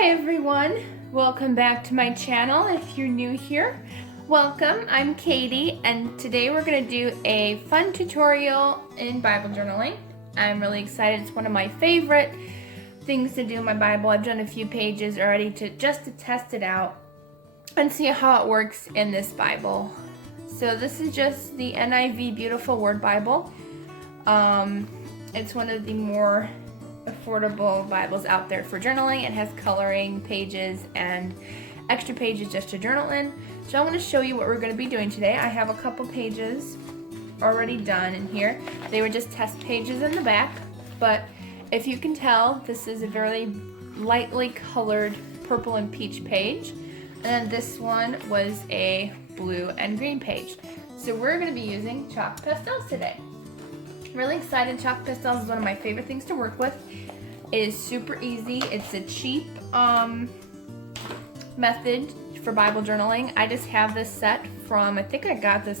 Hi everyone, welcome back to my channel. If you're new here, welcome. I'm Katie and today we're going to do a fun tutorial in Bible journaling. I'm really excited. It's one of my favorite things to do in my Bible. I've done a few pages already just to test it out and see how it works in this Bible. So this is just the NIV Beautiful Word Bible. It's one of the more affordable Bibles out there for journaling. It has coloring pages and extra pages just to journal in. So I'm going to show you what we're going to be doing today. I have a couple pages already done in here. They were just test pages in the back, but if you can tell, this is a very lightly colored purple and peach page, and this one was a blue and green page. So we're going to be using chalk pastels today. Really excited. Chalk pastels is one of my favorite things to work with. It is super easy. It's a cheap method for Bible journaling. I just have this set from, I think I got this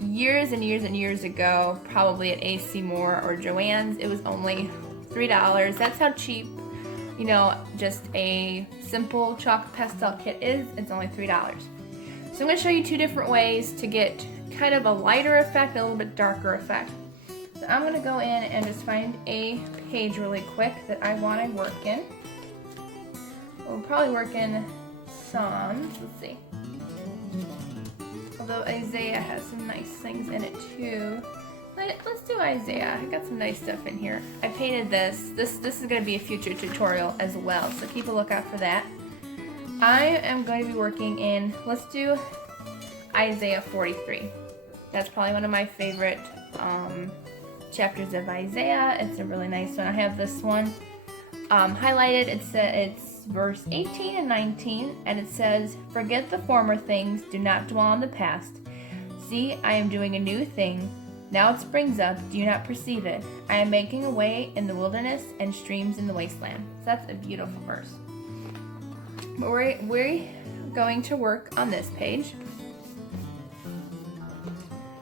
years and years and years ago, probably at AC Moore or Joann's. It was only $3. That's how cheap, just a simple chalk pastel kit is. It's only $3. So I'm going to show you two different ways to get kind of a lighter effect and a little bit darker effect. So I'm going to go in and just find a page really quick that I want to work in. We'll probably work in Psalms. Let's see. Although Isaiah has some nice things in it too. Let's do Isaiah. I got some nice stuff in here. I painted this. This is going to be a future tutorial as well, so keep a lookout for that. I am going to be working in, let's do Isaiah 43. That's probably one of my favorite chapters of Isaiah. It's a really nice one. I have this one highlighted. It's verse 18 and 19, and it says, "Forget the former things, do not dwell on the past. See, I am doing a new thing. Now it springs up, do you not perceive it? I am making a way in the wilderness and streams in the wasteland." So that's a beautiful verse. But we're going to work on this page.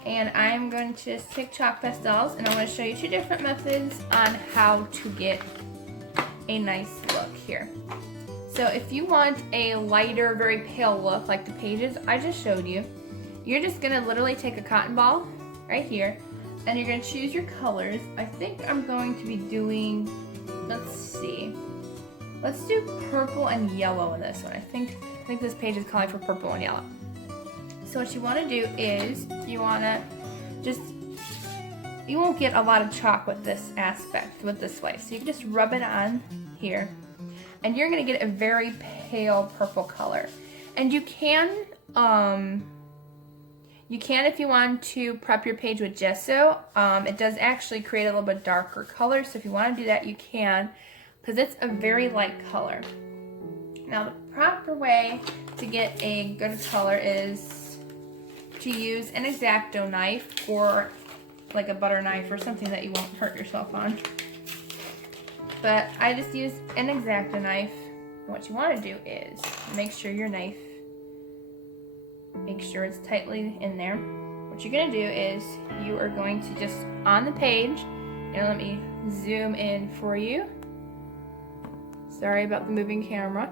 And I'm going to just take chalk pastels, and I'm going to show you two different methods on how to get a nice look here. So if you want a lighter, very pale look like the pages I just showed you, you're just going to literally take a cotton ball right here, and you're going to choose your colors. I think I'm going to be doing, let's see, let's do purple and yellow in this one. I think this page is calling for purple and yellow. So what you want to do is you won't get a lot of chalk with this aspect, with this way. So you can just rub it on here, and you're going to get a very pale purple color. And you can if you want to prep your page with gesso. It does actually create a little bit darker color. So if you want to do that, you can, because it's a very light color. Now the proper way to get a good color is to use an X-Acto knife, or like a butter knife or something that you won't hurt yourself on. But I just use an X-Acto knife. And what you want to do is make sure your knife, make sure it's tightly in there. What you're going to do is you are going to just, on the page, and let me zoom in for you. Sorry about the moving camera.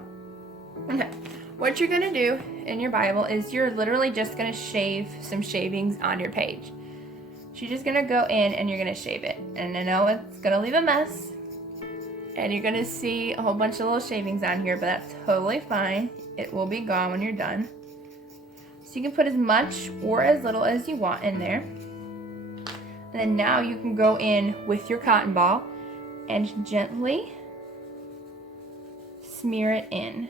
What you're going to do in your Bible is you're literally just going to shave some shavings on your page. So you're just going to go in and you're going to shave it. And I know it's going to leave a mess, and you're going to see a whole bunch of little shavings on here, but that's totally fine. It will be gone when you're done. So you can put as much or as little as you want in there. And then now you can go in with your cotton ball and gently smear it in.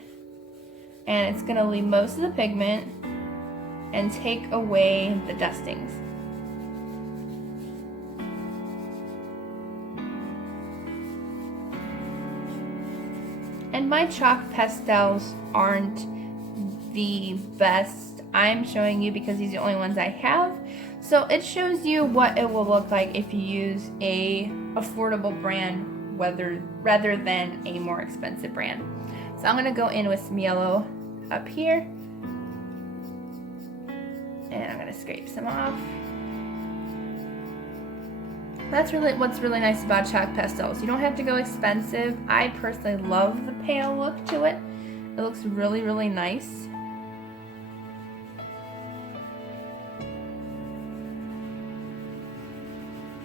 And it's going to leave most of the pigment and take away the dustings. And my chalk pastels aren't the best. I'm showing you because these are the only ones I have. So it shows you what it will look like if you use a affordable brand rather than a more expensive brand. So I'm going to go in with some yellow up here, and I'm going to scrape some off. That's really what's really nice about chalk pastels. You don't have to go expensive. I personally love the pale look to it. It looks really, really nice.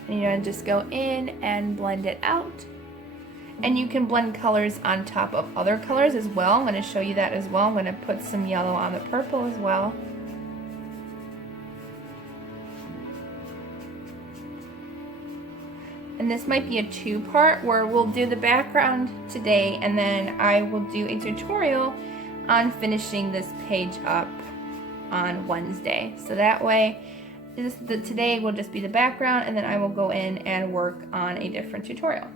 And you're gonna just go in and blend it out. And you can blend colors on top of other colors as well. I'm gonna show you that as well. I'm gonna put some yellow on the purple as well. And this might be a two-part where we'll do the background today and then I will do a tutorial on finishing this page up on Wednesday. So that way, today will just be the background and then I will go in and work on a different tutorial.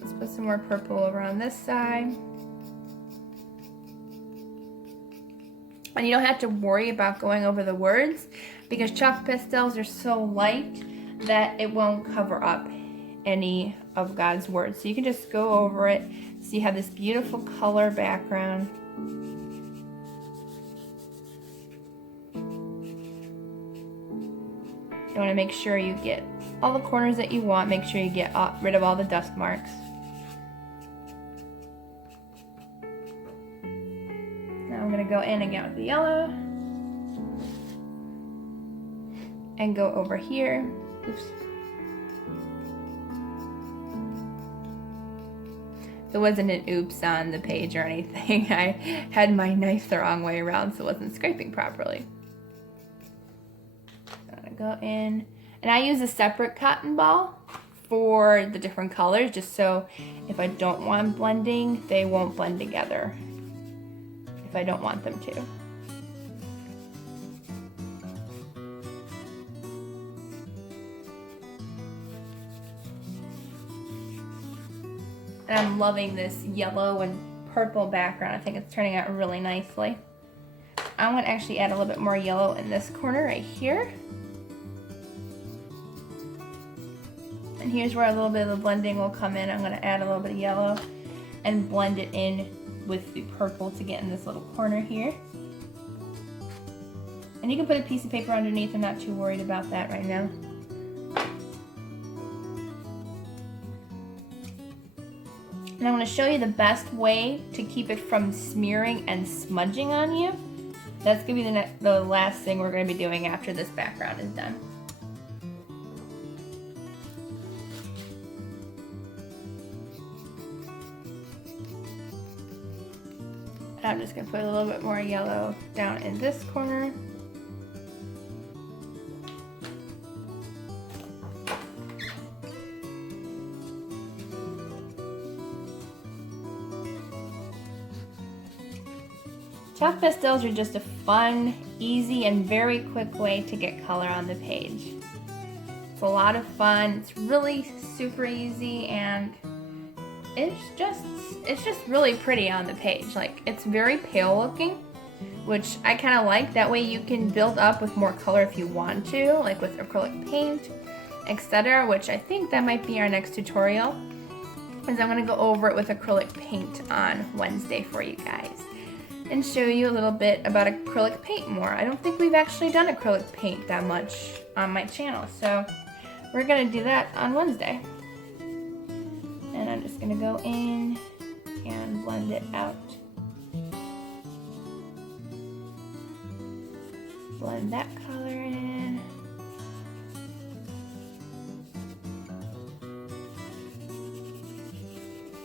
Let's put some more purple over on this side. And you don't have to worry about going over the words because chalk pastels are so light that it won't cover up any of God's words. So you can just go over it. So you have this beautiful color background. You want to make sure you get all the corners that you want. Make sure you get rid of all the dust marks. Now I'm going to go in again with the yellow. And go over here. Oops. It wasn't an oops on the page or anything. I had my knife the wrong way around so it wasn't scraping properly. I'm gonna go in. And I use a separate cotton ball for the different colors just so if I don't want blending, they won't blend together if I don't want them to. And I'm loving this yellow and purple background. I think it's turning out really nicely. I want to actually add a little bit more yellow in this corner right here. And here's where a little bit of the blending will come in. I'm going to add a little bit of yellow and blend it in with the purple to get in this little corner here. And you can put a piece of paper underneath. I'm not too worried about that right now. And I'm going to show you the best way to keep it from smearing and smudging on you. That's going to be the last thing we're going to be doing after this background is done. And I'm just going to put a little bit more yellow down in this corner. Chalk pastels are just a fun, easy, and very quick way to get color on the page. It's a lot of fun, it's really super easy, and it's just really pretty on the page. Like, it's very pale looking, which I kind of like. That way you can build up with more color if you want to, like with acrylic paint, etc., which I think that might be our next tutorial, because I'm going to go over it with acrylic paint on Wednesday for you guys and show you a little bit about acrylic paint more. I don't think we've actually done acrylic paint that much on my channel, so we're gonna do that on Wednesday. And I'm just gonna go in and blend it out. Blend that color in.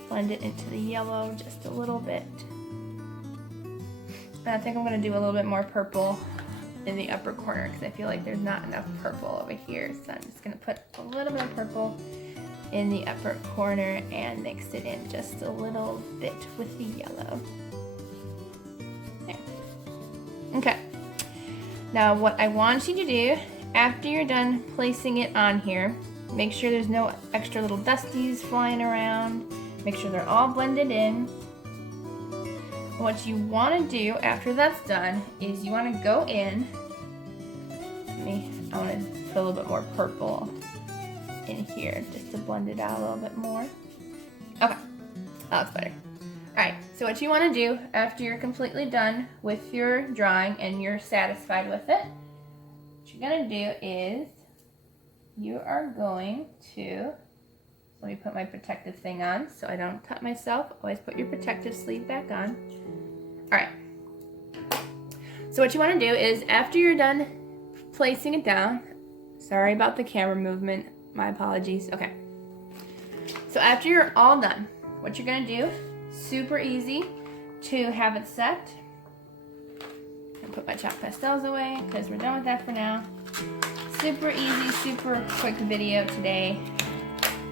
Blend it into the yellow just a little bit. And I think I'm going to do a little bit more purple in the upper corner because I feel like there's not enough purple over here. So I'm just going to put a little bit of purple in the upper corner and mix it in just a little bit with the yellow. There. Okay. Now what I want you to do after you're done placing it on here, make sure there's no extra little dusties flying around. Make sure they're all blended in. What you want to do after that's done is you want to go in. I want to put a little bit more purple in here just to blend it out a little bit more. Okay, that looks better. Alright, so what you want to do after you're completely done with your drawing and you're satisfied with it, what you you're going to do is you are going to, let me put my protective thing on so I don't cut myself. Always put your protective sleeve back on. All right. So what you want to do is after you're done placing it down, sorry about the camera movement, my apologies. Okay. So after you're all done, what you're going to do, super easy to have it set. And put my chalk pastels away because we're done with that for now. Super easy, super quick video today.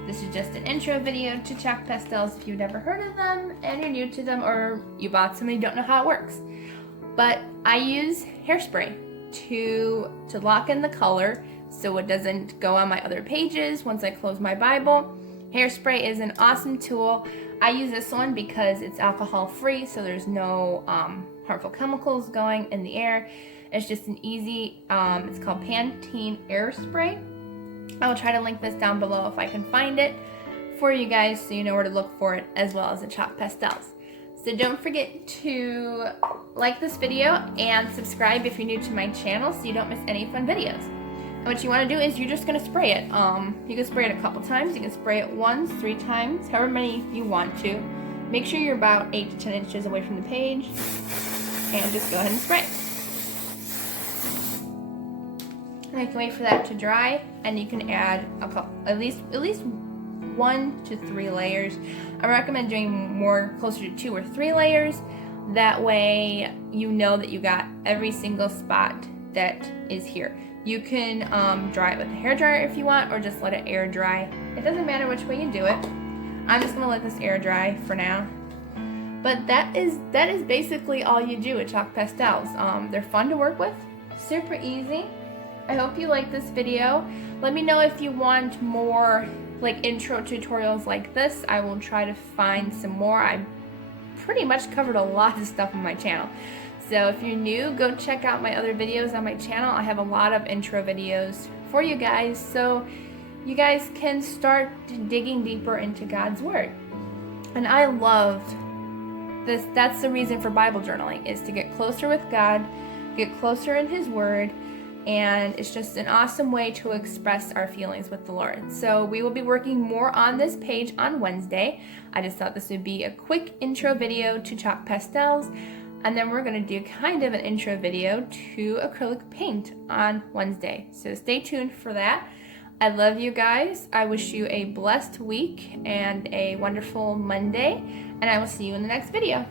This is just an intro video to chalk pastels if you've never heard of them and you're new to them, or you bought some and you don't know how it works. But I use Hairspray to lock in the color so it doesn't go on my other pages once I close my Bible. Hairspray is an awesome tool. I use this one because it's alcohol free, so there's no harmful chemicals going in the air. It's just an easy, it's called Pantene Air Spray. I will try to link this down below if I can find it for you guys so you know where to look for it, as well as the chalk pastels. So don't forget to like this video and subscribe if you're new to my channel so you don't miss any fun videos. And what you want to do is you're just going to spray it. You can spray it a couple times. You can spray it once, 3 times, however many you want to. Make sure you're about 8 to 10 inches away from the page and just go ahead and spray. And you can wait for that to dry, and you can add a couple, at least 1 to 3 layers. I recommend doing more closer to 2 or 3 layers. That way you know that you got every single spot that is here. You can dry it with a hairdryer if you want, or just let it air dry. It doesn't matter which way you do it. I'm just gonna let this air dry for now. But that is basically all you do with chalk pastels. They're fun to work with, super easy. I hope you like this video. Let me know if you want more like intro tutorials like this. I will try to find some more. I pretty much covered a lot of stuff on my channel. So if you're new, go check out my other videos on my channel. I have a lot of intro videos for you guys so you guys can start digging deeper into God's Word. And I love this. That's the reason for Bible journaling, is to get closer with God, get closer in His Word, and it's just an awesome way to express our feelings with the Lord. So we will be working more on this page on Wednesday. I just thought this would be a quick intro video to chalk pastels, and then we're going to do kind of an intro video to acrylic paint on Wednesday. So stay tuned for that. I love you guys. I wish you a blessed week and a wonderful Monday, and I will see you in the next video.